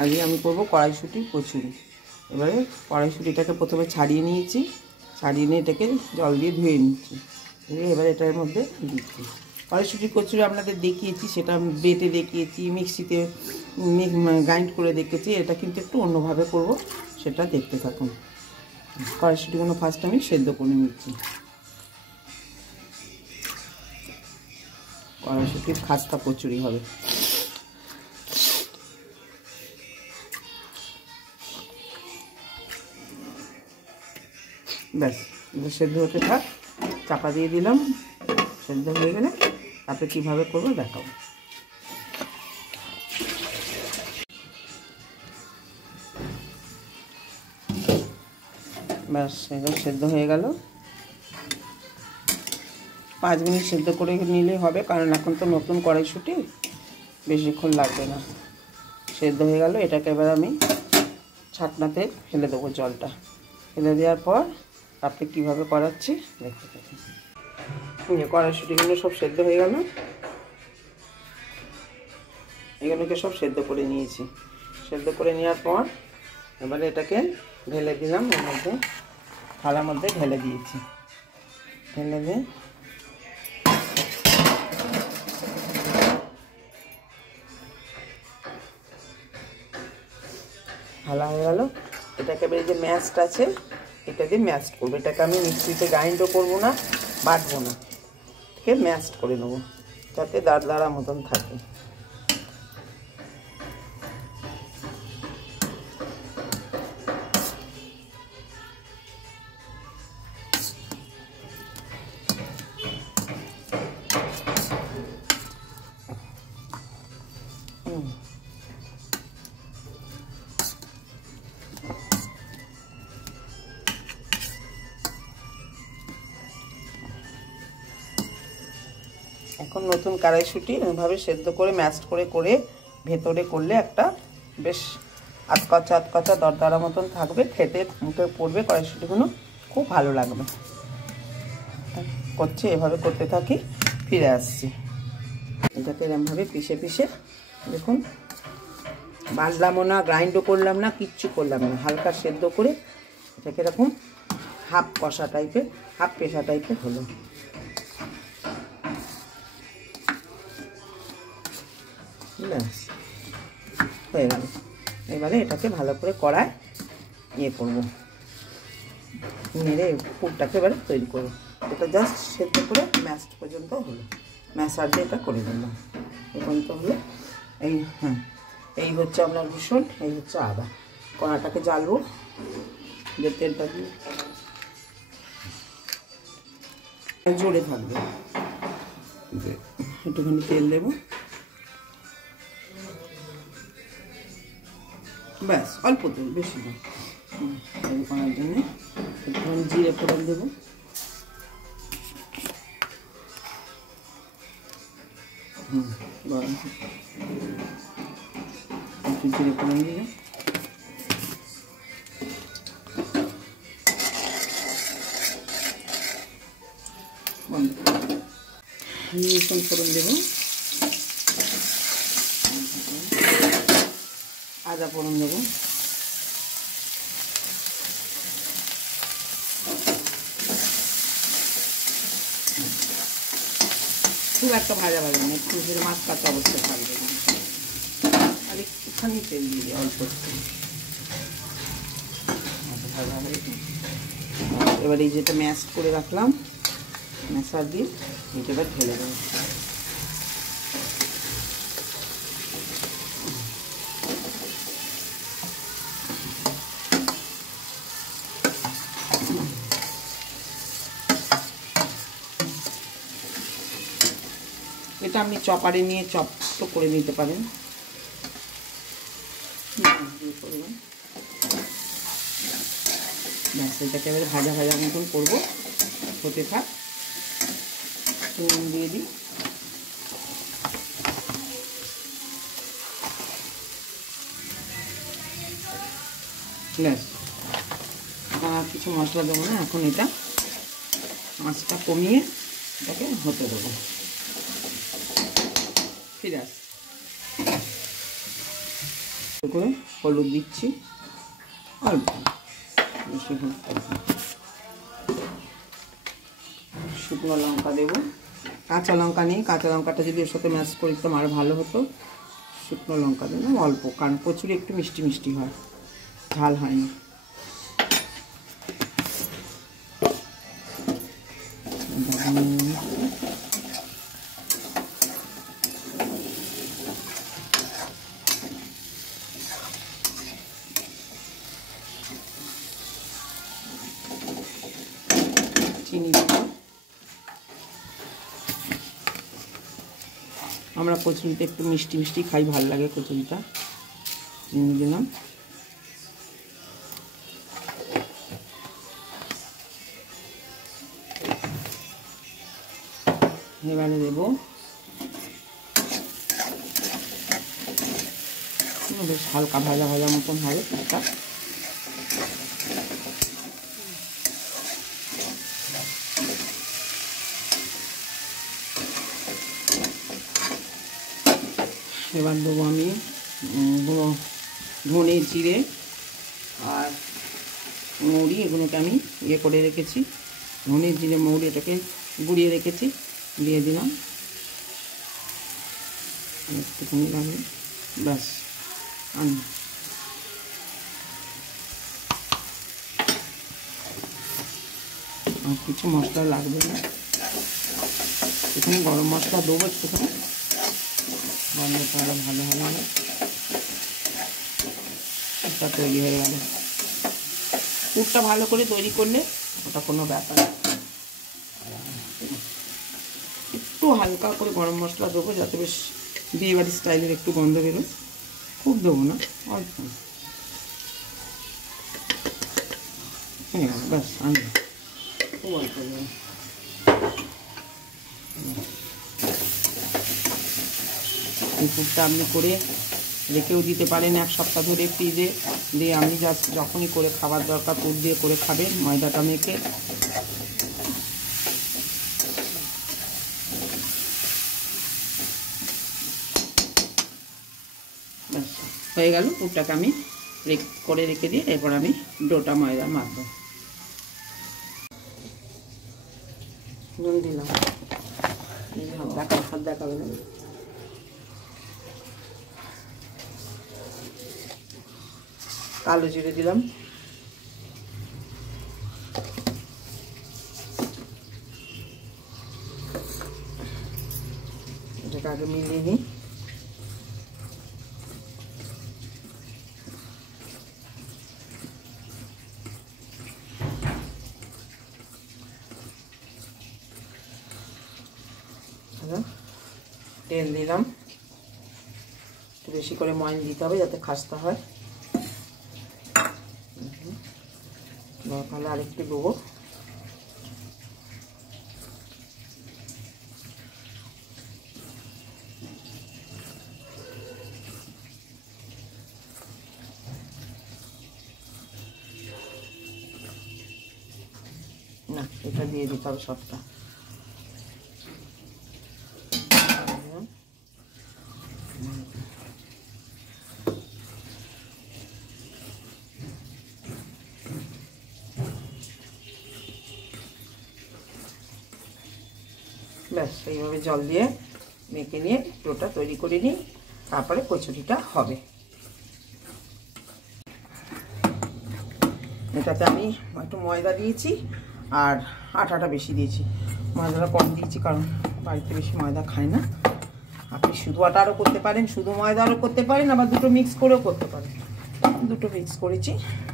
আজকে আমি করব কড়াইশুঁটি কচুরি। এবারে কড়াইশুঁটিটাকে প্রথমে ছাড়িয়ে নিয়েছি, ছাড়িয়ে নিয়ে এটাকে জল দিয়ে ধুয়ে নিচ্ছি, এবারে এটার মধ্যে দিচ্ছি। কড়াইশুঁটি কচুরি আপনাদের দেখিয়েছি, সেটা বেটে দেখিয়েছি, মিক্সিতে গ্রাইন্ড করে দেখিয়েছি। এটা কিন্তু একটু অন্যভাবে করব, সেটা দেখতে থাকুন। কড়াইশুঁটিগুলো ফার্স্ট আমি সেদ্ধ করে নিচ্ছি। কড়াইশুঁটির খাস্তা কচুরি হবে। ব্যাস, সেদ্ধ হতে থাক, চাপা দিয়ে দিলাম। সেদ্ধ হয়ে গেলে তারপরে কীভাবে করবো দেখাবো। ব্যাস, এবার সেদ্ধ হয়ে গেল। 5 মিনিট সেদ্ধ করে নিলে হবে, কারণ এখন তো নতুন কড়াইশুঁটি, বেশিক্ষণ লাগবে না। সেদ্ধ হয়ে গেল, এটাকে এবার আমি ছাকনাতে ফেলে দেবো। জলটা ফেলে দেওয়ার পর আপনি কীভাবে করাচ্ছি দেখতে থাকুন। কড়াইশুঁটিগুলো সব সেদ্ধ হয়ে গেল, এগুলোকে সব সেদ্ধ করে নিয়েছি। সেদ্ধ করে নেওয়ার পর এবারে এটাকে ঢেলে দিলাম, এর মধ্যে থালার মধ্যে ঢেলে দিয়েছি। ঢেলে দিয়ে ঢালা হয়ে গেল। এটাকে এবার যে ম্যাশড আছে এটা দিয়ে ম্যাশড করবো। এটাকে আমি মিক্সিতে গ্রাইন্ডও করবো না, বাটবো না, এটাকে ম্যাশড করে নেবো যাতে দাঁড়া মতন থাকে। এখন নতুন কড়াইশুঁটি এভাবে সেদ্ধ করে ম্যাশড করে ভেতরে করলে একটা বেশ আতকচা দরদরা মতন থাকবে, খেতে মুখে পড়বে। কড়াইশুঁটিগুলো খুব ভালো লাগবে। করছি, এভাবে করতে থাকি, ফিরে আসছি। এটাকে এরকমভাবে পিষে দেখুন, বাটলামও না, গ্রাইন্ডও করলাম না, কিচ্ছু করলাম না, হালকা সেদ্ধ করে এটাকে এরকম হাফ কষা টাইপের, হাফ পেশা টাইপের হলো। ব্যাস, হয়ে গেল। এবারে এটাকে ভালো করে কড়ায় করবো, নেড়ে পুরটাকে এবারে তৈরি করবো। এটা জাস্ট সেদ্ধ করে ম্যাশড পর্যন্ত হলো, ম্যাশার দিয়ে এটা করে দিলাম। এই পর্যন্ত হলো। এই হচ্ছে আপনার রসুন, এই হচ্ছে আদা। কড়াটাকে জ্বালবো, যে তেলটা দিয়ে জোরে থাকবে, একটুখানি তেল দেবো। ব্যাস, অল্প তেল, বেশি না। করার জন্যে একটুখানি জিরে ফোড়ন দেবো। একটু জিরে ফোড়ন দিলাম। রসুন ফোড়ন দেবো, আদা ফোড়ন দেবো, খুব একটা ভাজা না, একটু মাছ কাঁচা অবস্থা থাকবে। আর একটুখানি তেল দিয়ে দিই, অল্প একটু ভাজা হয়ে। এবার এই যেটা ম্যাশ করে রাখলাম, ম্যাশার দিয়ে এটা এবার ঢেলে দেবো। এটা আপনি চপারে নিয়ে চপ তো করে নিতে পারেন। ব্যাস, এটাকে এবারে ভাজা মতন করবো, হতে থাক। নুন দিয়ে দিই, ব্যাস। এখন আর কিছু মশলা দেবো না, এখন এটা মাছটা কমিয়ে এটাকে হতে দেবো। ফিরে আস। করে হলুদ দিচ্ছি অল্প, বেশি হলুদ অল্প। শুকনো লঙ্কা দেবো, কাঁচা লঙ্কা নেই, কাঁচা লঙ্কাটা যদি ওর সাথে ম্যাশ করে দিতাম আরও ভালো হতো। শুকনো লঙ্কা দিলাম অল্প, কারণ কচুরি একটু মিষ্টি মিষ্টি হয়, ঝাল হয় না। চিনি দিলাম, আমরা কচুরিটা একটু মিষ্টি মিষ্টি খাই, ভালো লাগে কচুরিটা। চিনি দিলাম, এবারে দেবো বেশ হালকা ভাজা ভাজা মতন হবে এটা। এবার দেবো আমি ধনে জিরে আর মৌরি, এগুলোকে আমি ইয়ে করে রেখেছি, ধনে জিরে মৌরি এটাকে গুঁড়িয়ে রেখেছি, দিয়ে দিলাম একটুখানি লাগবে, ব্যাস। আর কিছু মশলা লাগবে না, এখানে গরম মশলা দেবো একটুখানি, গন্ধটা আরও ভালো হবে। এটা তৈরি হয়ে গেল। পুরটা ভালো করে তৈরি করলে ওটা কোনো ব্যাপার। একটু হালকা করে গরম মশলা দেবো যাতে বেশ বিয়েবাড়ি স্টাইলের একটু গন্ধ বেরোয়, খুব দেবো না, অল্প। হয়ে গেল, ব্যাস। আমি খুব অল্প দেবো। এই পুরটা আপনি করে রেখেও দিতে পারেন এক সপ্তাহ ধরে ফ্রিজে, দিয়ে আপনি জাস্ট যখনই করে খাবার দরকার পুর দিয়ে করে খাবেন, ময়দাটা মেখে। ব্যাস হয়ে গেল। পুরটাকে আমি করে রেখে দিয়ে এরপর আমি ডোটা ময়দা মাখবো। নুন দিলাম, হাত দেখাবে না। কালো জিরে দিলাম, এটাকে আগে মিলিয়ে নিই। তেল দিলাম, একটু বেশি করে ময়ন দিতে হবে যাতে খাস্তা হয়। তাহলে আরেকটু দেবো, না এটা দিয়ে দিতে হবে সবটা। ব্যাস এইভাবে জল দিয়ে মেখে নিয়ে ডোটা তৈরি করে নিই, তারপরে কচুরিটা হবে। এটাতে আমি একটু ময়দা দিয়েছি আর আটাটা বেশি দিয়েছি, ময়দাটা কম দিয়েছি কারণ বাড়িতে বেশি ময়দা খায় না। আপনি শুধু আটারও করতে পারেন, শুধু ময়দারও করতে পারেন, আবার দুটো মিক্স করেও করতে পারেন। দুটো মিক্স করেছি,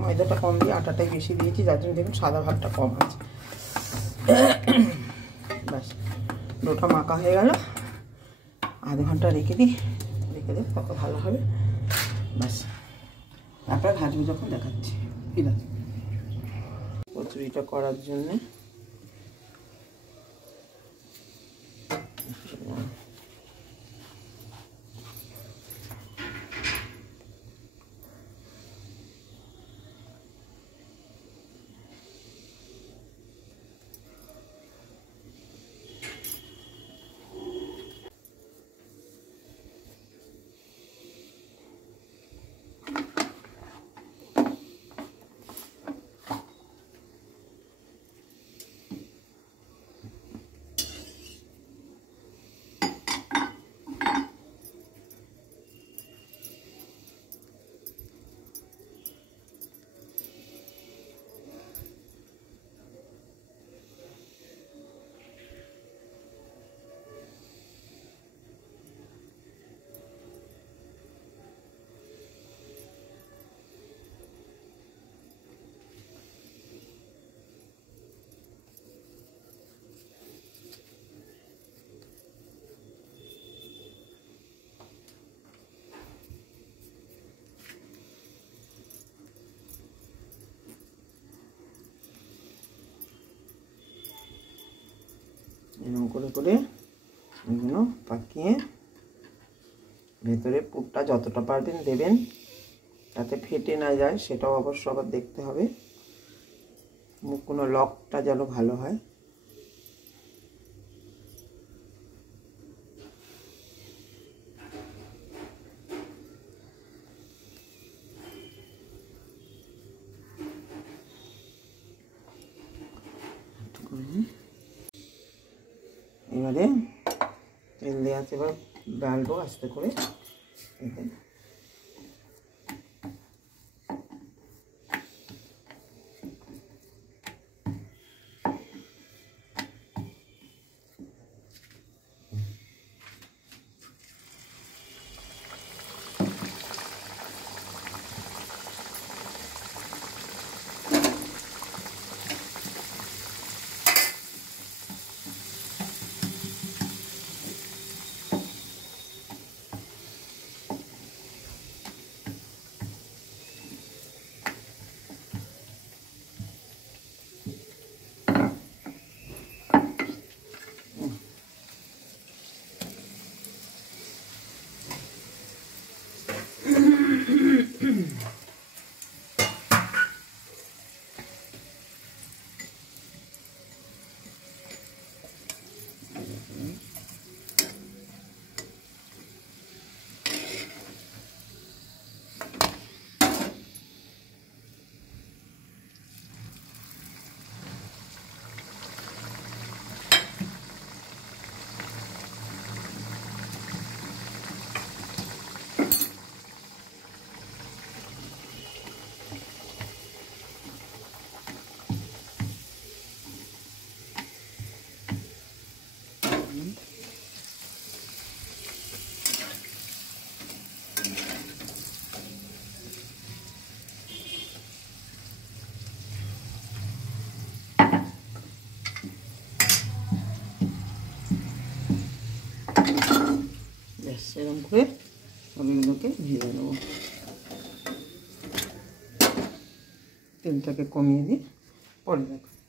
ময়দাটা কম দিয়ে আটাটাই বেশি দিয়েছি, যার জন্য দেখুন সাদা ভাগটা কম আছে। ব্যাস ডোটা মাখা হয়ে গেল, আধ ঘন্টা রেখে দিই, কত ভালো হবে। ব্যাস তারপরে ভাজবো যখন দেখাচ্ছি। ঠিক আছে, কচুরিটা করার জন্যে এরকম করে করে এগুলো পাকিয়ে ভেতরে পুরটা যতটা পারবেন দেবেন, যাতে ফেটে না যায় সেটাও অবশ্য আবার দেখতে হবে। কোনো লকটা যেন ভালো হয়। এবারে তেল দেওয়া আছে, এবার ডালবো আস্তে করে। এরকম করে সবগুলোকে ভেজে নেব। তেলটাকে কমিয়ে দিয়ে পরে দেখো।